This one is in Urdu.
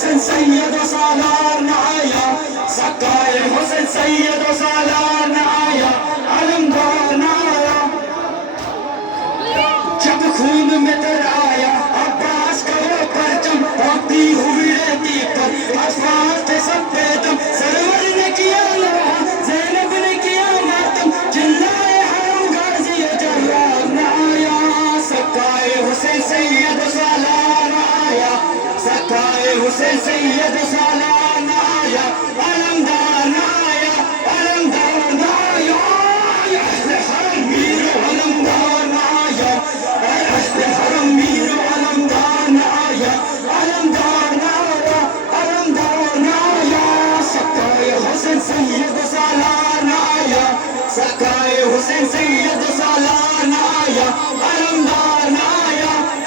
حسین سید و سالار نہ آیا، سکائے حسین سید و سالار نہ آیا، علمدار نہ آیا۔ جب خون میں تر آیا عباس کا وہ پرچم، ہوتی ہوئی رہتی پر اطفال تھے سب پہ دم، سرور نے کیا لوہا زینب نے کیا ماتم، چلائے حرم غازی جرار نہ آیا، سکائے حسین سید و سالار نہ آیا، سکائے حسین سید و سالار نہ آیا، علمدار نہ آیا، علمدار نہ آیا، اہل حرم میر علمدار نہ آیا، اہل حرم میر